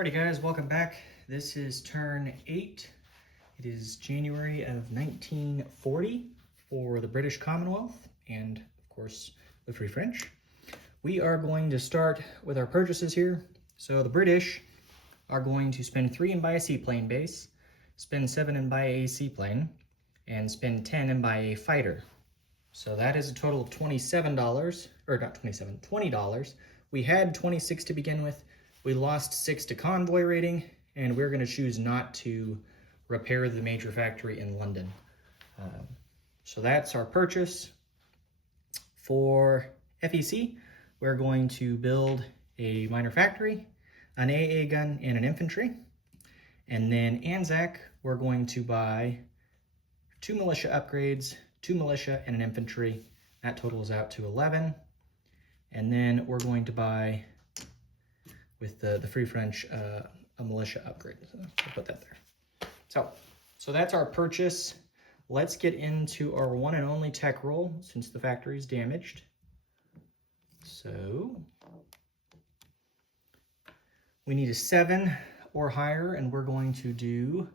Alrighty guys, welcome back. This is turn 8. It is January of 1940 for the British Commonwealth and of course the Free French. We are going to start with our purchases here. So the British are going to spend 3 and buy a seaplane base, spend 7 and buy a seaplane, and spend 10 and buy a fighter. So that is a total of $27, or not 27, $20. We had 26 to begin with. We lost 6 to convoy rating, and we're going to choose not to repair the major factory in London. So that's our purchase. For FEC, we're going to build a minor factory, an AA gun, and an infantry. And then ANZAC, we're going to buy 2 militia upgrades, 2 militia, and an infantry. That totals out to 11. And then we're going to buy, with the Free French, a militia upgrade. So I'll put that there. So that's our purchase. Let's get into our one and only tech roll since the factory is damaged. So we need a 7 or higher, and we're going to do,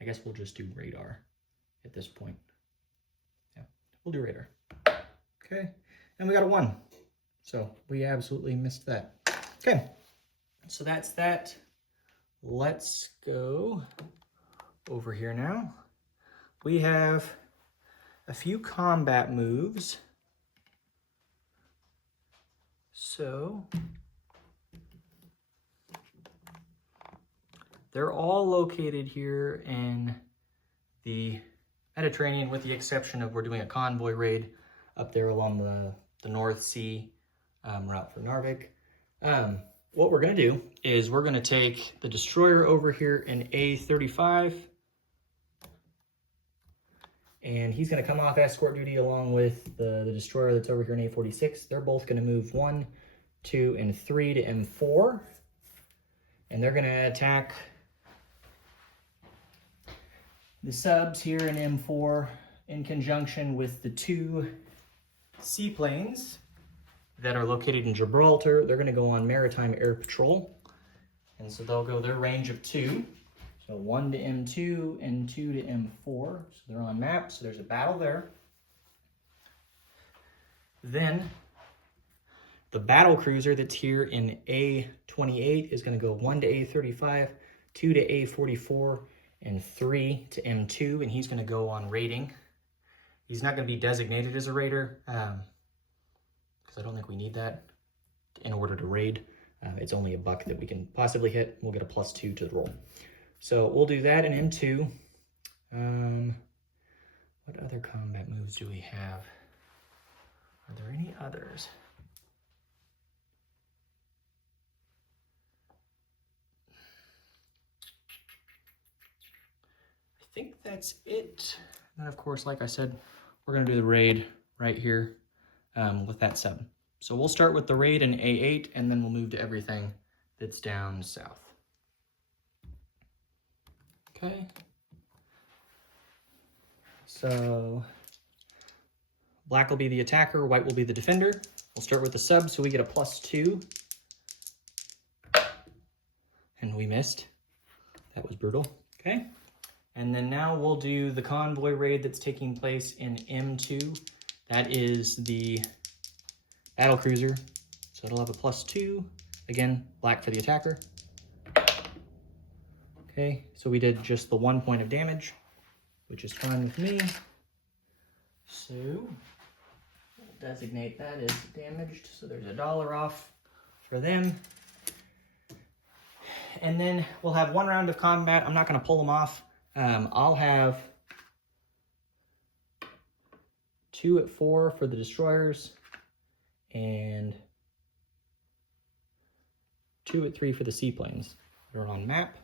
I guess we'll just do radar at this point. Yeah, we'll do radar. Okay, and we got a 1. So we absolutely missed that. Okay, so that's that. Let's go over here now. We have a few combat moves. So they're all located here in the Mediterranean, with the exception of we're doing a convoy raid up there along the North Sea route for Narvik. What we're going to do is we're going to take the destroyer over here in A35, and he's going to come off escort duty along with the destroyer that's over here in A46. They're both going to move 1, 2, and 3 to M4, and they're going to attack the subs here in M4 in conjunction with the 2 seaplanes that are located in Gibraltar. They're going to go on maritime air patrol, and so they'll go their range of 2. So 1 to M2 and 2 to M4. So they're on map, so there's a battle there. Then the battle cruiser that's here in A28 is going to go 1 to A35, 2 to A44, and 3 to M2, and he's going to go on raiding. He's not going to be designated as a raider, because I don't think we need that in order to raid. It's only a buck that we can possibly hit. We'll get a +2 to the roll. So we'll do that in M2. What other combat moves do we have? Are there any others? I think that's it. And then, of course, like I said, we're going to do the raid right here with that sub. So we'll start with the raid in A8, and then we'll move to everything that's down south. Okay. So black will be the attacker, white will be the defender. We'll start with the sub, so we get a +2. And we missed. That was brutal. Okay. And then now we'll do the convoy raid that's taking place in M2. That is the battle cruiser. So it'll have a +2. Again, black for the attacker. Okay, so we did just the 1 point of damage, which is fine with me. So we'll designate that as damaged. So there's $1 off for them. And then we'll have 1 round of combat. I'm not going to pull them off. I'll have 2 at 4 for the destroyers and 2 at 3 for the seaplanes. They're on map.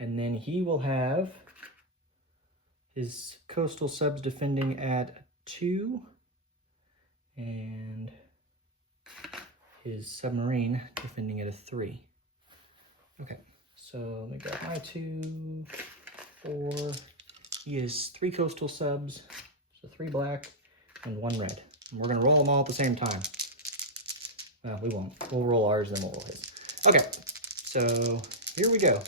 And then he will have his coastal subs defending at 2 and his submarine defending at a 3. Okay. So let me grab my 2, 4. He has 3 coastal subs, so 3 black and 1 red. And we're gonna roll them all at the same time. Well, we won't. We'll roll ours, then we'll roll his. Okay, so here we go.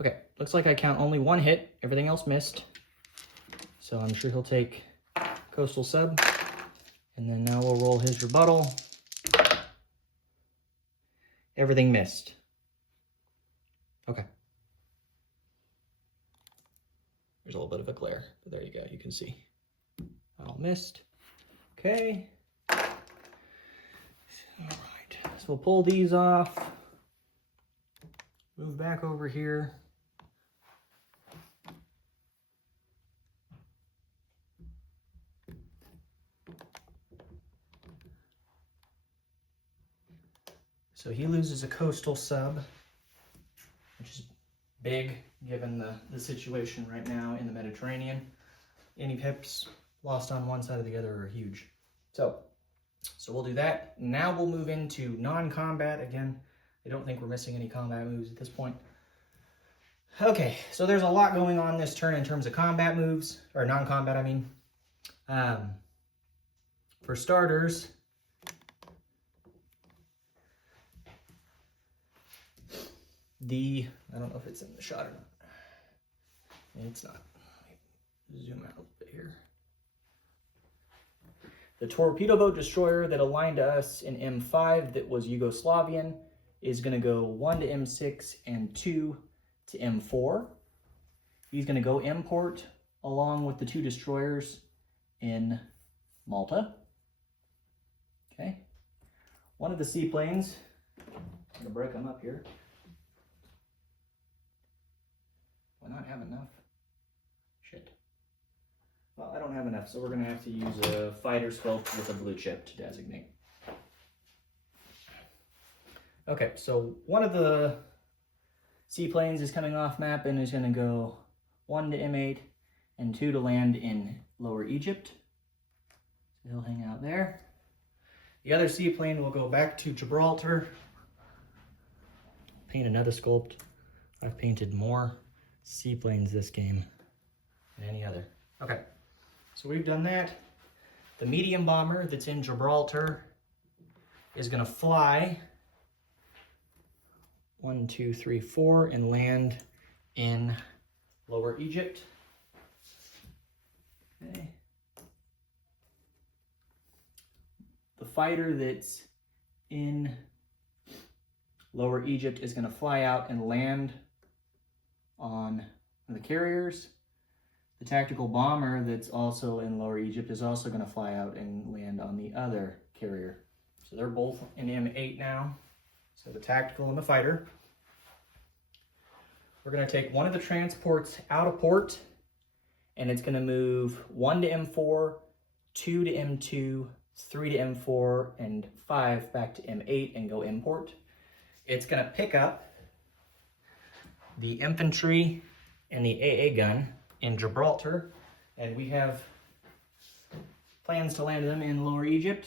Okay, looks like I count only one hit. Everything else missed. So I'm sure he'll take Coastal Sub. And then now we'll roll his rebuttal. Everything missed. Okay. There's a little bit of a glare, but there you go. You can see. All missed. Okay. All right. So we'll pull these off. Move back over here. So he loses a Coastal Sub, which is big given the situation right now in the Mediterranean. Any pips lost on one side or the other are huge. So we'll do that. Now we'll move into non-combat. Again, I don't think we're missing any combat moves at this point. Okay, so there's a lot going on this turn in terms of combat moves, or non-combat, I mean. For starters, I don't know if it's in the shot or not. It's not. Let me zoom out a little bit here. The torpedo boat destroyer that aligned to us in M5 that was Yugoslavian is going to go 1 to M6 and 2 to M4. He's going to go import along with the 2 destroyers in Malta. Okay. One of the seaplanes, I'm going to break them up here. Do I not have enough? Shit. Well, I don't have enough, so we're going to have to use a fighter scope with a blue chip to designate. Okay, so one of the seaplanes is coming off map and is going to go 1 to M8 and 2 to land in Lower Egypt. So he'll hang out there. The other seaplane will go back to Gibraltar. Paint another sculpt. I've painted more seaplanes this game than any other. Okay, so we've done that. The medium bomber that's in Gibraltar is going to fly 1, 2, 3, 4 and land in Lower Egypt. Okay. The fighter that's in Lower Egypt is going to fly out and land on the carriers. The tactical bomber that's also in Lower Egypt is also going to fly out and land on the other carrier. So they're both in M8 now. So the tactical and the fighter. We're going to take one of the transports out of port, and it's going to move 1 to M4, 2 to M2, 3 to M4, and 5 back to M8 and go import. It's going to pick up the infantry and the AA gun in Gibraltar, and we have plans to land them in Lower Egypt.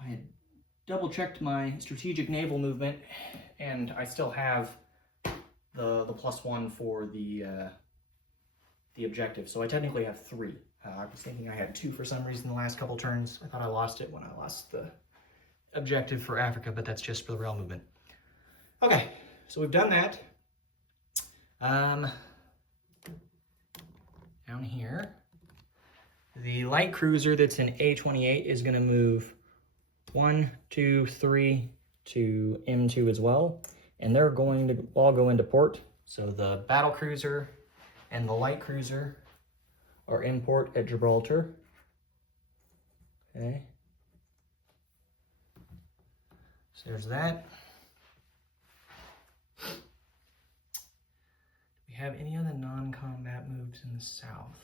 I had double-checked my strategic naval movement, and I still have the +1 for the objective, so I technically have 3. I was thinking I had 2 for some reason the last couple turns. I thought I lost it when I lost the objective for Africa, but that's just for the rail movement. Okay, so we've done that. Down here, the light cruiser that's in A28 is going to move 1, 2, 3 to M2 as well, and they're going to all go into port. So the battle cruiser and the light cruiser are in port at Gibraltar. Okay. So there's that. Do we have any other non-combat moves in the south?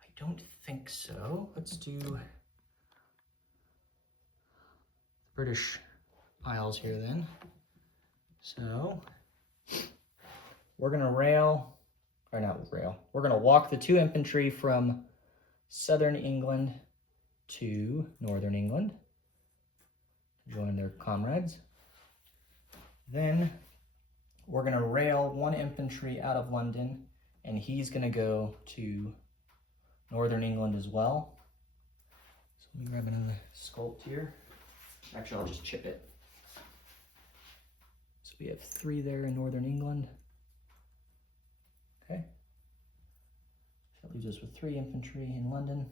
I don't think so. Let's do British Isles here then. So we're gonna we're gonna walk the 2 infantry from southern England to northern England to join their comrades. Then we're gonna rail 1 infantry out of London, and he's gonna go to Northern England as well. So let me grab another sculpt here. Actually, I'll just chip it. So we have 3 there in Northern England. Okay. So that leaves us with 3 infantry in London.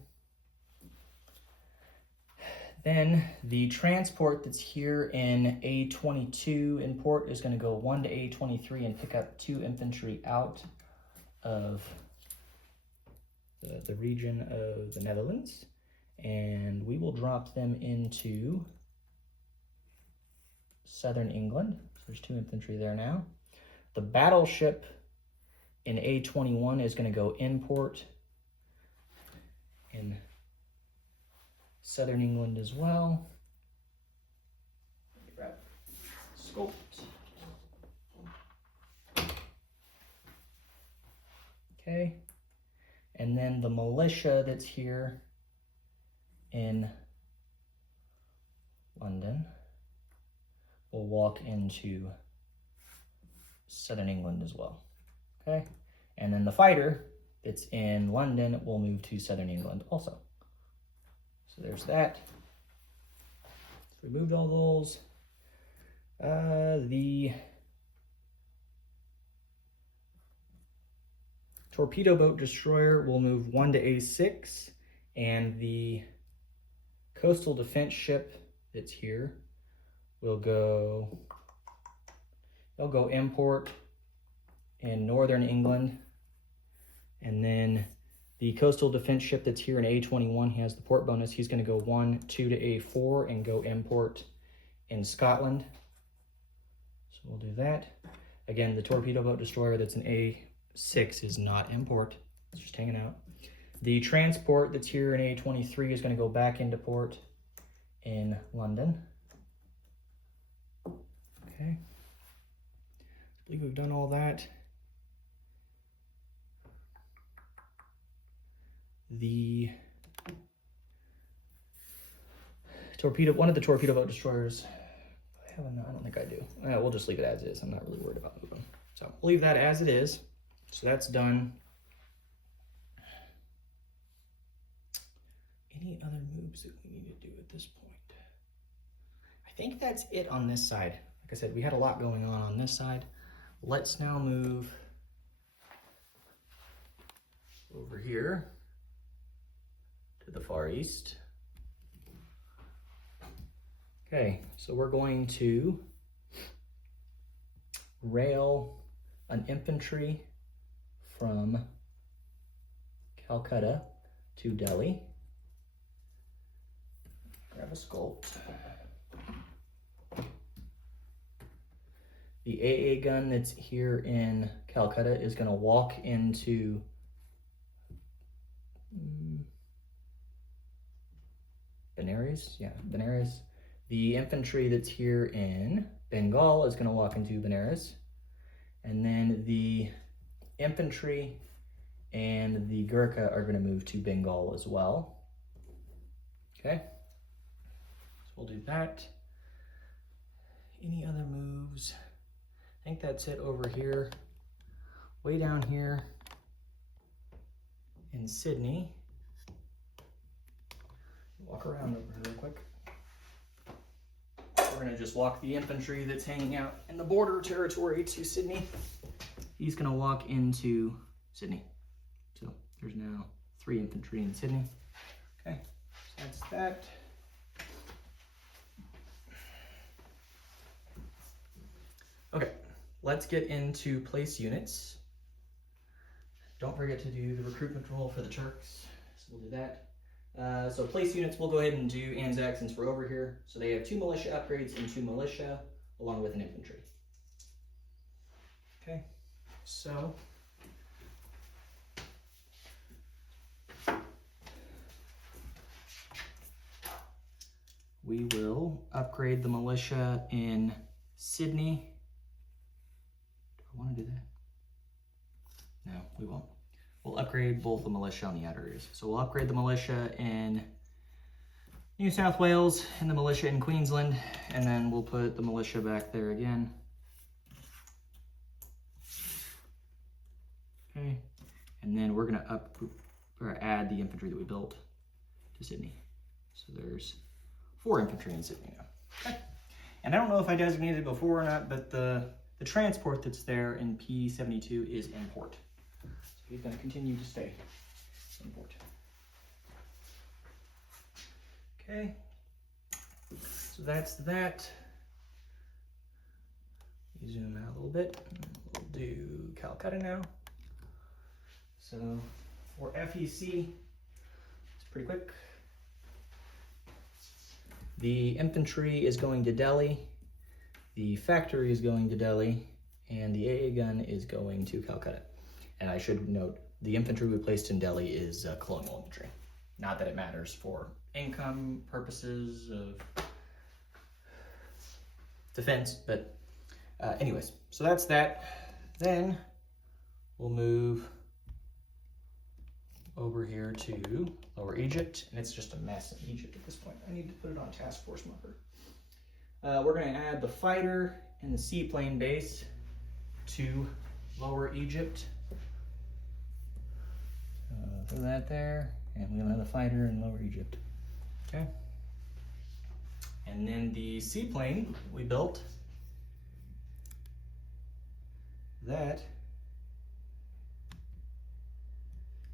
Then the transport that's here in A22 in port is going to go 1 to A23 and pick up 2 infantry out of the region of the Netherlands. And we will drop them into southern England. So there's 2 infantry there now. The battleship in A21 is going to go in port in southern England as well. Grab sculpt. Okay. And then the militia that's here in London will walk into southern England as well. Okay. And then the fighter that's in London will move to southern England also. So there's that. So we moved all those. The torpedo boat destroyer will move 1 to A6, and the coastal defense ship that's here will go, they'll go import in northern England, and then the coastal defense ship that's here in A21, he has the port bonus. He's going to go 1, 2 to A4 and go import in Scotland. So we'll do that. Again, the torpedo boat destroyer that's in A6 is not import. It's just hanging out. The transport that's here in A23 is going to go back into port in London. Okay. I believe we've done all that. The torpedo, one of the torpedo boat destroyers, I don't think I do. We'll just leave it as is. I'm not really worried about moving. So we'll leave that as it is. So that's done. Any other moves that we need to do at this point? I think that's it on this side. Like I said, we had a lot going on this side. Let's now move over here to the far east. Okay, so we're going to rail an infantry from Calcutta to Delhi. Grab a sculpt. The AA gun that's here in Calcutta is going to walk into Benares. Yeah, Benares. The infantry that's here in Bengal is going to walk into Benares. And then the infantry and the Gurkha are going to move to Bengal as well. Okay. So we'll do that. Any other moves? I think that's it over here. Way down here in Sydney. Walk around over here real quick. We're going to just walk the infantry that's hanging out in the border territory to Sydney. He's going to walk into Sydney. So there's now 3 infantry in Sydney. Okay, so that's that. Okay, let's get into place units. Don't forget to do the recruitment roll for the Turks. So we'll do that. So place units, we'll go ahead and do ANZAC since we're over here. So they have 2 militia upgrades and 2 militia along with an infantry. Okay, so we will upgrade the militia in Sydney. Do I want to do that? No, we won't. We'll upgrade both the militia on the outer areas. So we'll upgrade the militia in New South Wales and the militia in Queensland, and then we'll put the militia back there again. to add the infantry that we built to Sydney. So there's 4 infantry in Sydney now. Okay. And I don't know if I designated it before or not, but the transport that's there in P72 is import. So he's going to continue to stay import. Okay. So that's that. Zoom out a little bit. We'll do Calcutta now. So for FEC, it's pretty quick. The infantry is going to Delhi, the factory is going to Delhi, and the AA gun is going to Calcutta. And I should note, the infantry we placed in Delhi is colonial infantry. Not that it matters for income purposes of defense, but anyways, so that's that. Then we'll move over here to Lower Egypt, and it's just a mess in Egypt at this point. I need to put it on task force marker. We're going to add the fighter and the seaplane base to Lower Egypt. Throw that there, and we have another fighter in Lower Egypt. Okay. And then the seaplane we built, that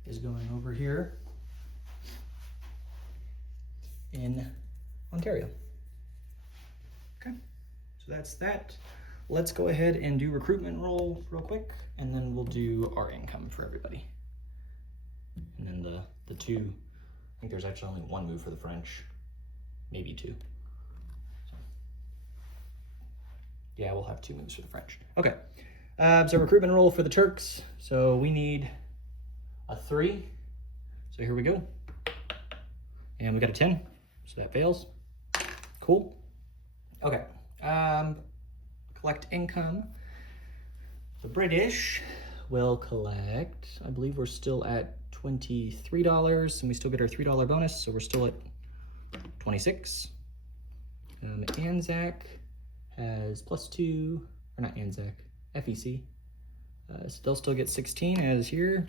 is going over here in Ontario. Okay, so that's that. Let's go ahead and do recruitment roll real quick, and then we'll do our income for everybody. And then the 2, I think there's actually only 1 move for the French, maybe 2. So, yeah, we'll have 2 moves for the French. Okay, so recruitment roll for the Turks. So we need a 3. So here we go. And we got a 10, so that fails. Cool. Okay, collect income. The British will collect, I believe we're still at $23, and we still get our $3 bonus, so we're still at 26. ANZAC has +2, or not ANZAC, FEC. So they'll still get 16 as here,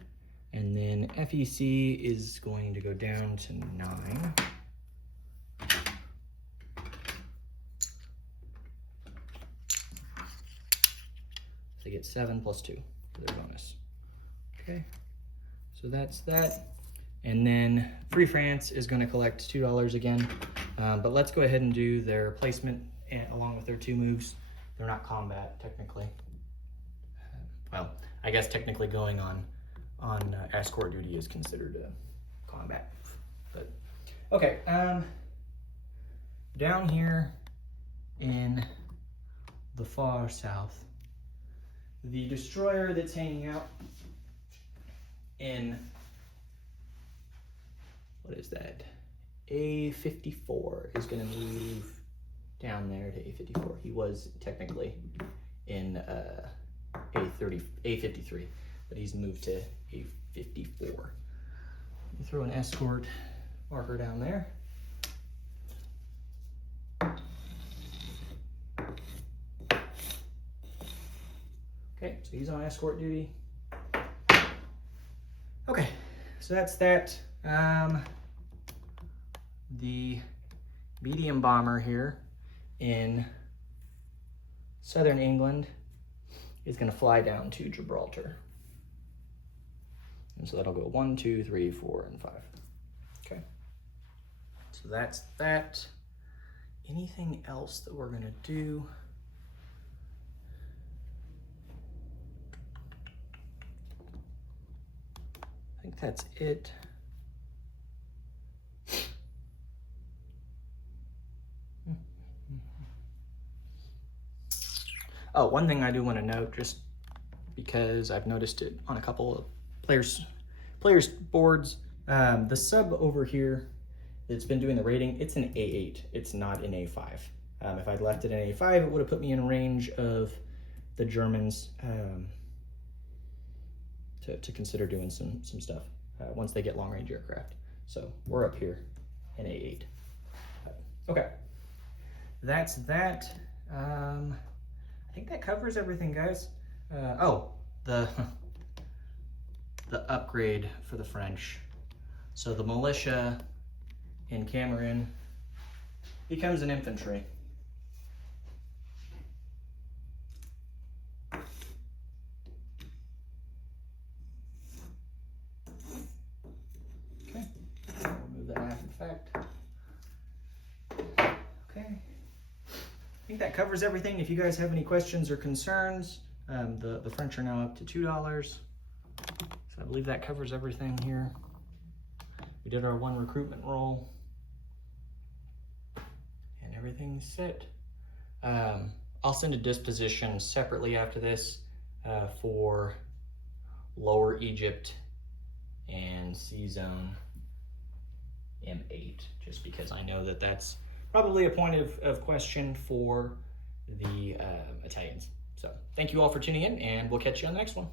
and then FEC is going to go down to 9. They get 7 + 2 for their bonus. Okay, so that's that. And then Free France is going to collect $2 again, but let's go ahead and do their placement along with their 2 moves. They're not combat technically. Well, I guess technically going on escort duty is considered combat. But okay, down here in the far south, the destroyer that's hanging out in, what is that? A54 is going to move down there to A54. He was technically in A53, but he's moved to A54. Let me throw an escort marker down there. Okay, so he's on escort duty. Okay, so that's that. The medium bomber here in southern England is going to fly down to Gibraltar. And so that'll go 1, 2, 3, 4, and 5. Okay, so that's that. Anything else that we're going to do? I think that's it. Oh, one thing I do want to note, just because I've noticed it on a couple of players' boards, the sub over here that's been doing the rating, it's an A8. It's not an A5. If I'd left it in A5, it would have put me in range of the Germans to consider doing some stuff once they get long-range aircraft. So we're up here in A8. Okay, that's that. I think that covers everything, guys. Oh, the the upgrade for the French. So the militia in Cameroon becomes an infantry. Okay, we'll move that after the fact. Okay, I think that covers everything. If you guys have any questions or concerns, the French are now up to $2. So I believe that covers everything here. We did our 1 recruitment roll. And everything's set. I'll send a disposition separately after this for Lower Egypt and C-Zone M8, just because I know that that's probably a point of question for the Italians. So thank you all for tuning in, and we'll catch you on the next one.